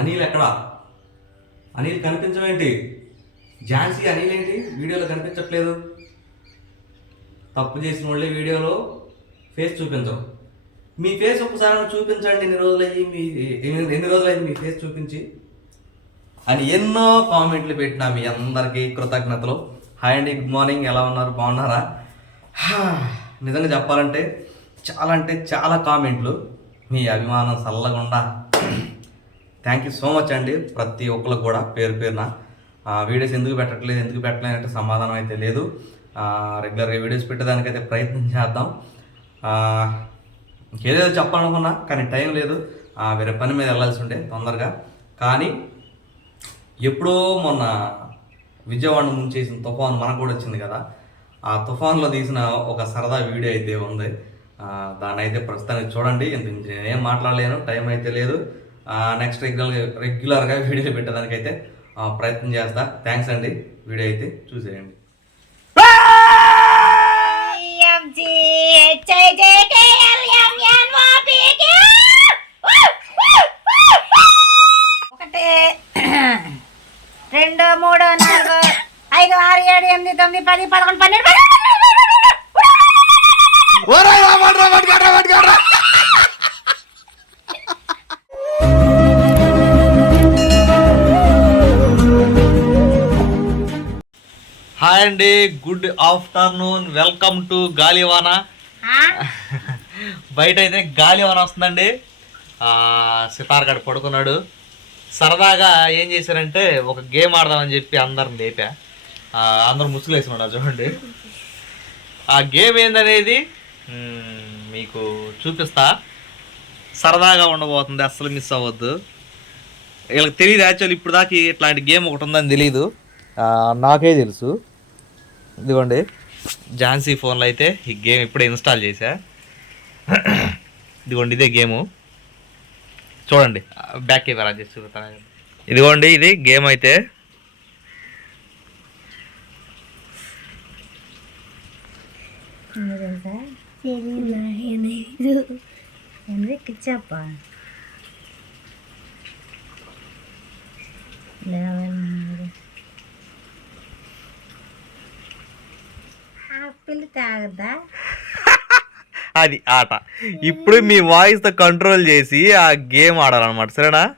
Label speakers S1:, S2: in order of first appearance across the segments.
S1: అనిల్ ఎక్కడా? అనిల్ కనిపించవేంటి? ఝాన్సీ అనిల్ ఏంటి? వీడియోలో కనిపించట్లేదు. తప్పు చేసిన వాళ్ళే వీడియోలో ఫేస్ చూపించరు. మీ ఫేస్ ఒకసారి చూపించండి ఎన్ని రోజులయ్యి మీ ఎన్ని ఎన్ని మీ ఫేస్ చూపించి. అని ఎన్నో కామెంట్లు పెట్టిన మీ అందరికీ కృతజ్ఞతలు. హాయ్ అండి గుడ్ మార్నింగ్ ఎలా ఉన్నారు బాగున్నారా? నిజంగా చెప్పాలంటే చాలా అంటే చాలా కామెంట్లు. మీ అభిమానం చల్లగుండా. థ్యాంక్ యూ సో మచ్ అండి. ప్రతి ఒక్కరికి కూడా పేరు పేరున. ఆ, వీడియోస్ ఎందుకు పెట్టట్లేదు ఎందుకు పెట్టలేదు అంటే సమాధానం అయితే లేదు. రెగ్యులర్గా వీడియోస్ పెట్టేదానికైతే ప్రయత్నం చేద్దాం. ఏదేదో చెప్పాలనుకున్నా కానీ టైం లేదు. వేరే పని మీద వెళ్ళాల్సి ఉండే తొందరగా. కానీ ఎప్పుడో మొన్న విజయవాడ ముంచేసిన తుఫాన్ మనకు కూడా వచ్చింది కదా. ఆ తుఫాన్లో తీసిన ఒక సరదా వీడియో అయితే ఉంది. దాన్ని అయితే ప్రస్తుతానికి చూడండి. ఎందుకు నేనేం మాట్లాడలేను టైం అయితే లేదు. నెక్స్ట్ రెగ్యులర్ రెగ్యులర్గా వీడియోలు పెట్టడానికైతే ప్రయత్నం చేస్తా థ్యాంక్స్ అండి వీడియో అయితే చూసేయండి
S2: ఒకటి రెండు మూడు నాలుగు ఐదు ఆరు ఏడు ఎనిమిది తొమ్మిది పది పదకొండు పన్నెండు
S1: హాయ్ అండి గుడ్ ఆఫ్టర్నూన్ వెల్కమ్ టు గాలివానా? బయట అయితే గాలి వన వస్తుందండి. ఆ, సితార్ గడు పడుకున్నాడు. సరదాగా ఏం చేశారంటే ఒక గేమ్ ఆడదామని చెప్పి అందరిని లేపా. అందరూ ముసుగులు వేసుకున్నారు చూడండి. ఆ గేమ్ ఏందనేది మీకు చూపిస్తా. సరదాగా ఉండబోతుంది అస్సలు మిస్ అవ్వద్దు. వీళ్ళకి తెలియదు యాక్చువల్ ఇప్పుడు దాకా ఇట్లాంటి గేమ్ ఒకటి ఉందని తెలియదు నాకే తెలుసు. ఇదిగోండి. ఝాన్సీ ఫోన్లో అయితే ఈ గేమ్ ఇప్పుడే ఇన్స్టాల్ చేశా. ఇదిగోండి ఇదే గేము. చూడండి. బ్యాక్ కెమెరా చేసి చూపుతాను ఇదిగోండి ఇది గేమ్ అయితే.
S2: చెప్ప తాగద్దా
S1: అది ఆట. ఇప్పుడు మీ వాయిస్తో కంట్రోల్ చేసి ఆ గేమ్ ఆడాలన్నమాట. సరేనా?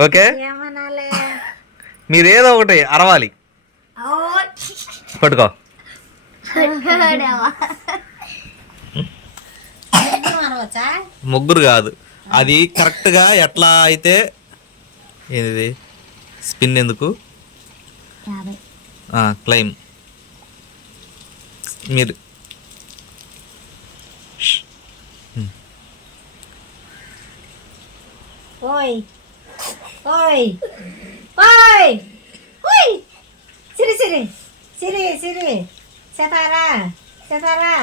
S1: ఓకే?
S2: ఏమనాలే.
S1: మీరు ఏదో ఒకటి అరవాలి. పట్టుకో. ముగ్గురు కాదు. అది కరెక్ట్గా ఎట్లా అయితే ఏది స్పిన్ ఎందుకు? క్లైమ్ మీరు
S2: ఓయ్. ఓయ్. ఓయ్. ఓయ్. సిరి సిరి. సిరి సిరి. సతారా సతారా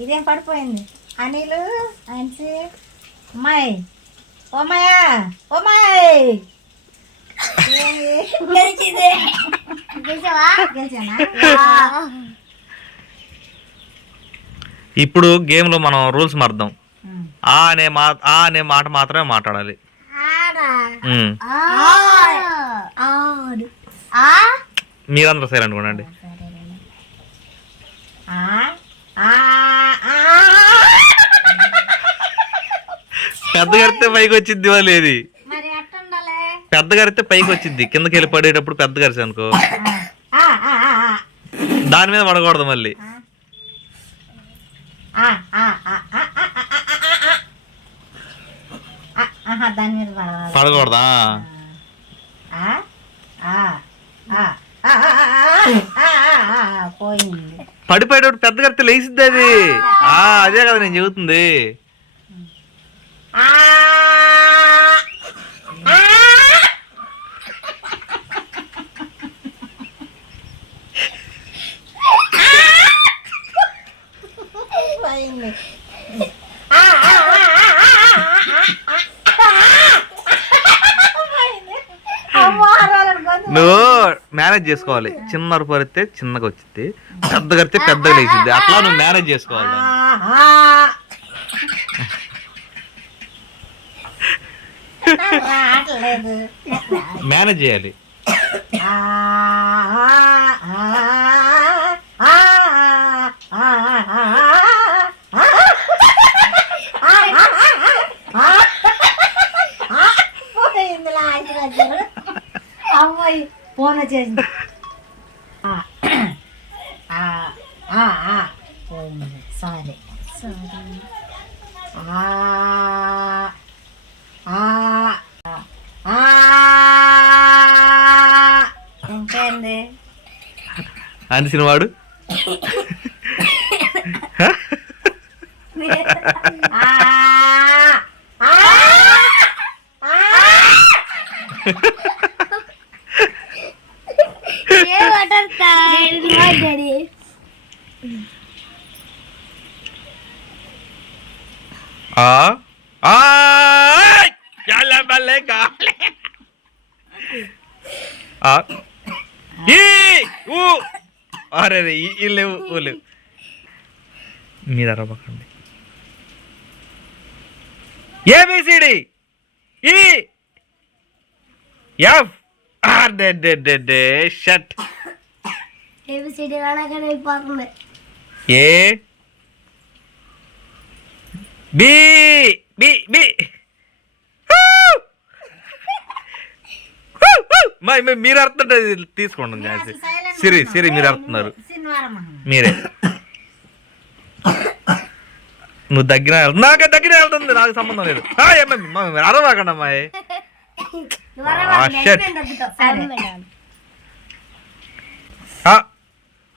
S2: ఇదేం పడిపోయింది? అనిలు అన్సి అమ్మాయి. ఓమయ్యా ఓమాయ్ గెలిచానా
S1: ఇప్పుడు గేమ్లో మనం రూల్స్ మార్దాం ఆ అనే మా ఆ అనే మాట మాత్రమే మాట్లాడాలి. మీరందరూ
S2: ఆ ఆ
S1: పెద్ద గరితే పైకి వచ్చింది వాళ్ళు ఏది? పెద్దగారితే పైకి వచ్చింది కిందకి వెళ్ళి పడేటప్పుడు పెద్దగారిసి అనుకో దాని మీద పడకూడదు మళ్ళీ పడకూడదా పడిపోయేటప్పుడు పెద్ద లేచింది లేచిద్ది అది అదే కదా నేను చెబుతుంది
S2: పోయింది
S1: నువ్వు మేనేజ్ చేసుకోవాలి. చిన్న పడితే చిన్నగా వచ్చింది పెద్ద కడితే పెద్దగా లేచింది అట్లా నువ్వు మేనేజ్ చేసుకోవాలి. మేనేజ్ చేయాలి.
S2: ఫోన్ వచ్చేసింది ఆ, ఆ, ఆ, ఆ, పోయింది. సారీ. సారీ. ఆ, ఆ, ఆ, ఇంకేంది?
S1: అని సినిమాడు?
S2: ఆ, ఆ, ఆ?
S1: ఈ! ఊ! అరే ఈ లేవు ఊ లేవు. మీద అరవకండి ఏబిసిడి ఈ! ఎఫ్! ఆర్ డే డే డే డే షట్.
S3: ఏబిసిడి రానగానే వెళ్ళిపోతుంది
S1: ఏ? B B B. మీరు అర్థంటే తీసుకోండి ఛాన్స్ సిరి సిరి మీరు అర్థన్నారు మీరే. నువ్వు దగ్గర నాకే దగ్గర వెళ్తుంది నాకు సంబంధం లేదు. అరవకండి అమ్మాయి.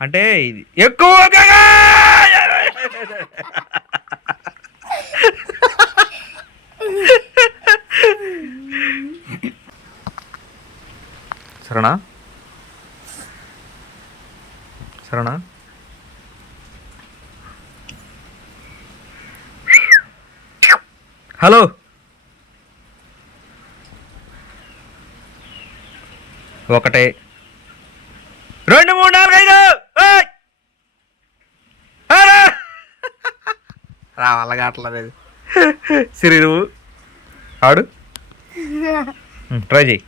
S1: అంటే ఇది ఎక్కువగా సరేనా? సరేనా? హలో? ఒకటే. రెండు మూడు నాలుగు ఐదు! రావాల కావట్లేదు సిరి నువ్వు. ఆడు. ట్రై చేయి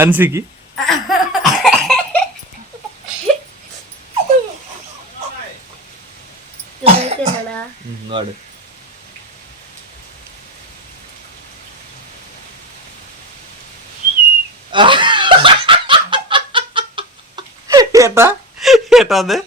S1: అన్సికి వాడు ఏటా ఏటా అదే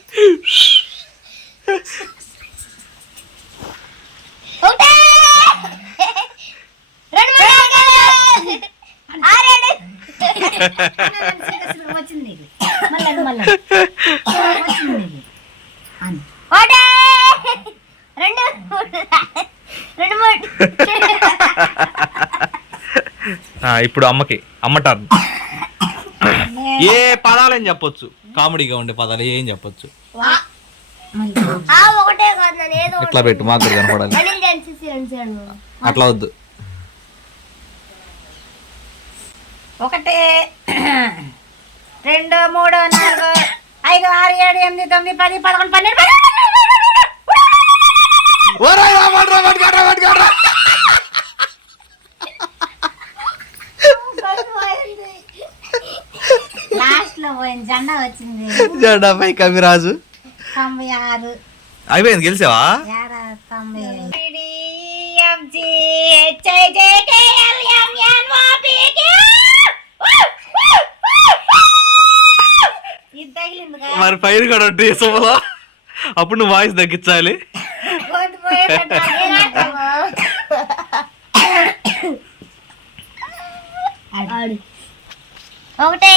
S2: వచ్చింది ఇది. మళ్ళీ అది మళ్ళీ. వచ్చింది ఇది. అని.
S3: రెండు రెండు మూడు
S1: ఆ, ఇప్పుడు అమ్మకి అమ్మ టర్న్ ఏ పదాలని చెప్పొచ్చు? కామెడీగా ఉండే పదాలు ఏం చెప్పొచ్చు? ఇట్లా పెట్టు? మాకు కనపడాలి. అట్లా వద్దు.
S2: ఒకటి. రెండు మూడు నాలుగు ఐదు ఆరు ఏడు ఎనిమిది తొమ్మిది పది పదకొండు పన్నెండు పన్నెండు, లాస్ట్లో పోయింది జెండా వచ్చింది.
S1: జెండాపై కవిరాజు.
S2: తొంభై ఆరు.
S1: అయిపోయింది గెలిచావా?
S2: తొంభై
S1: మరి పైరు కూడా ఉంటుంది సోమలో అప్పుడు నువ్వు వాయిస్ తగ్గించాలి.
S3: ఒకటే.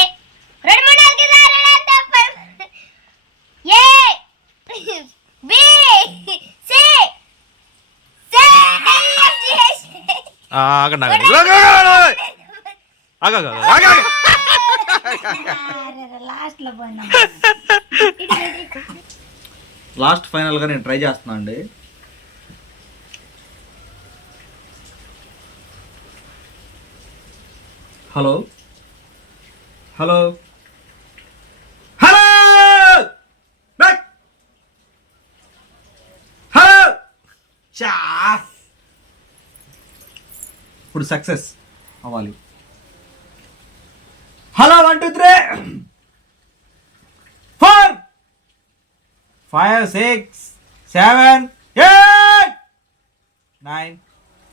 S3: రెండు మూడు నాలుగు ఏ బి సి
S1: ఆగండి ఆగండి.
S2: లాస్ట్
S4: ఫైనల్గా నేను ట్రై చేస్తున్నా అండి. హలో? హలో?
S1: ఇప్పుడు సక్సెస్ అవ్వాలి. Hello one two three four five six seven eight nine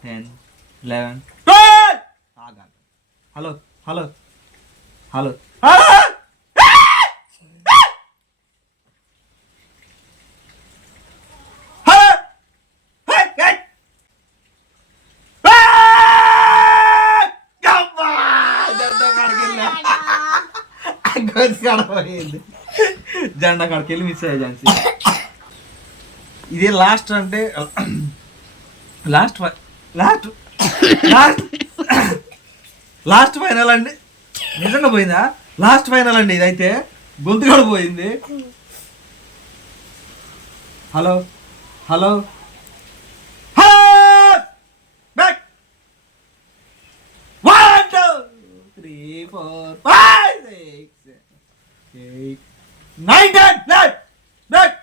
S1: ten eleven twelve hello hello. Hello. జెండా కాడికి వెళ్ళి మిస్ అయ్యా ఝాన్సీ. ఇది లాస్ట్ అంటే last last last last final అండి. నిజంగా పోయిందా? లాస్ట్ ఫైనల్ అండి ఇదైతే. గొంతు కూడా పోయింది. Hello hello back one two three four five six eight nine ten back back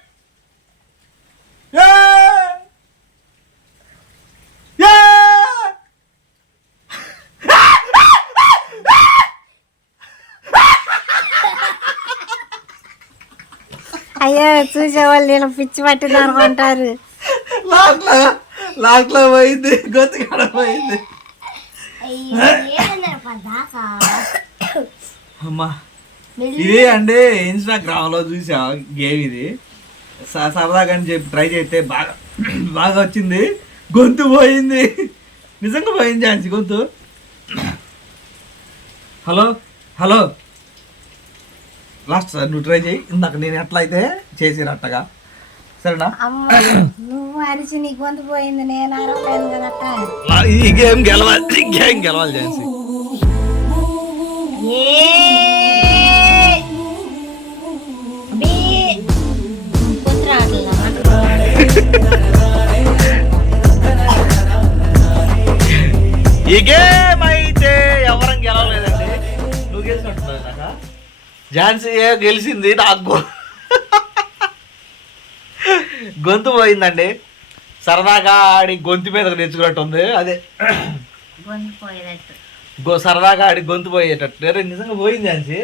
S2: అయ్యో చూసేవాళ్ళు నేను పిచ్చి పట్టింది అనుకుంటారు
S1: లాస్ట్లో లాస్ట్లో పోయింది. గొంతు కాడ పోయింది అమ్మా. ఇది అండి ఇన్స్టాగ్రామ్లో చూసా గేమ్ ఇది. స- సరదాగా అని చెప్పి ట్రై చేస్తే బాగా బాగా వచ్చింది. గొంతు పోయింది. నిజంగా పోయింది ఝాన్సీ గొంతు. Hello hello. లాస్ట్ సార్ నువ్వు ట్రై చేయి. ఇందాక నేను ఎట్లా అయితే చేసినట్టగా సరేనా?
S2: అమ్మ నువ్వు అరిచి నీ గొంతు పోయింది నేను అరవలేదు కదట
S1: లా- ఈ గేమ్ గెలవాలి ఈ గేమ్ గెలవాలి
S2: ఏ
S1: ఈ గేమ్ అయితే ఎవరం గెలవలేదండి. నువ్వు గెలిచినట్టున్నావు ఇందాక. ఝాన్సీ ఏ గెలిచింది? నాకు గొంతు పోయిందండి. సరదాగా ఆడి గొంతు మీద నేర్చుకున్నట్టు ఉంది. అదే. గో సరదాగా ఆడి గొంతు పోయేటట్టు. నిజంగా పోయింది ఝాన్సీ?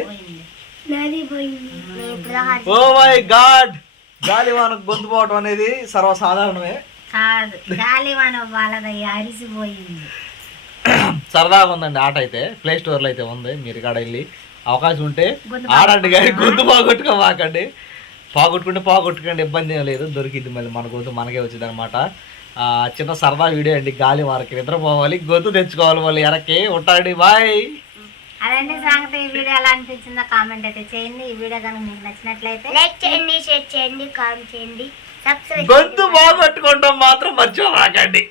S1: ఓ మై గాడ్ గాలి మనకు గొంతు పోవటం అనేది సర్వసాధారణమే.
S2: కాదు గాలి మన వాళ్ళది అరిసిపోయింది.
S1: సరదాగా ఉందండి ఆట అయితే. ప్లే స్టోర్లో అయితే ఉంది. మీరు ఇక్కడ వెళ్ళి అవకాశం ఉంటే ఆడండి కానీ గొంతు పోగొట్టుకో మాకండి పోగొట్టుకుంటే పోగొట్టుకోండి ఇబ్బంది ఏం లేదు. దొరికింది మళ్ళీ మన గొంతు మనకే వచ్చింది అనమాట చిన్న సరదా వీడియో అండి. గాలి వారికి నిద్రపోవాలి గొంతు తెచ్చుకోవాలి మళ్ళీ ఎరక్కి ఉంటాండి బాయ్.
S2: అదండి సంగతి ఈ వీడియో ఎలా అనిపించిందో కామెంట్ అయితే చేయండి. ఈ వీడియో కనుక మీకు నచ్చినట్లయితే
S3: లైక్ చేయండి షేర్ చేయండి కామెంట్ చేయండి. సబ్స్క్రైబ్
S1: గొంతు పోగొట్టుకోవడం మాత్రం మర్చిపోమాకండి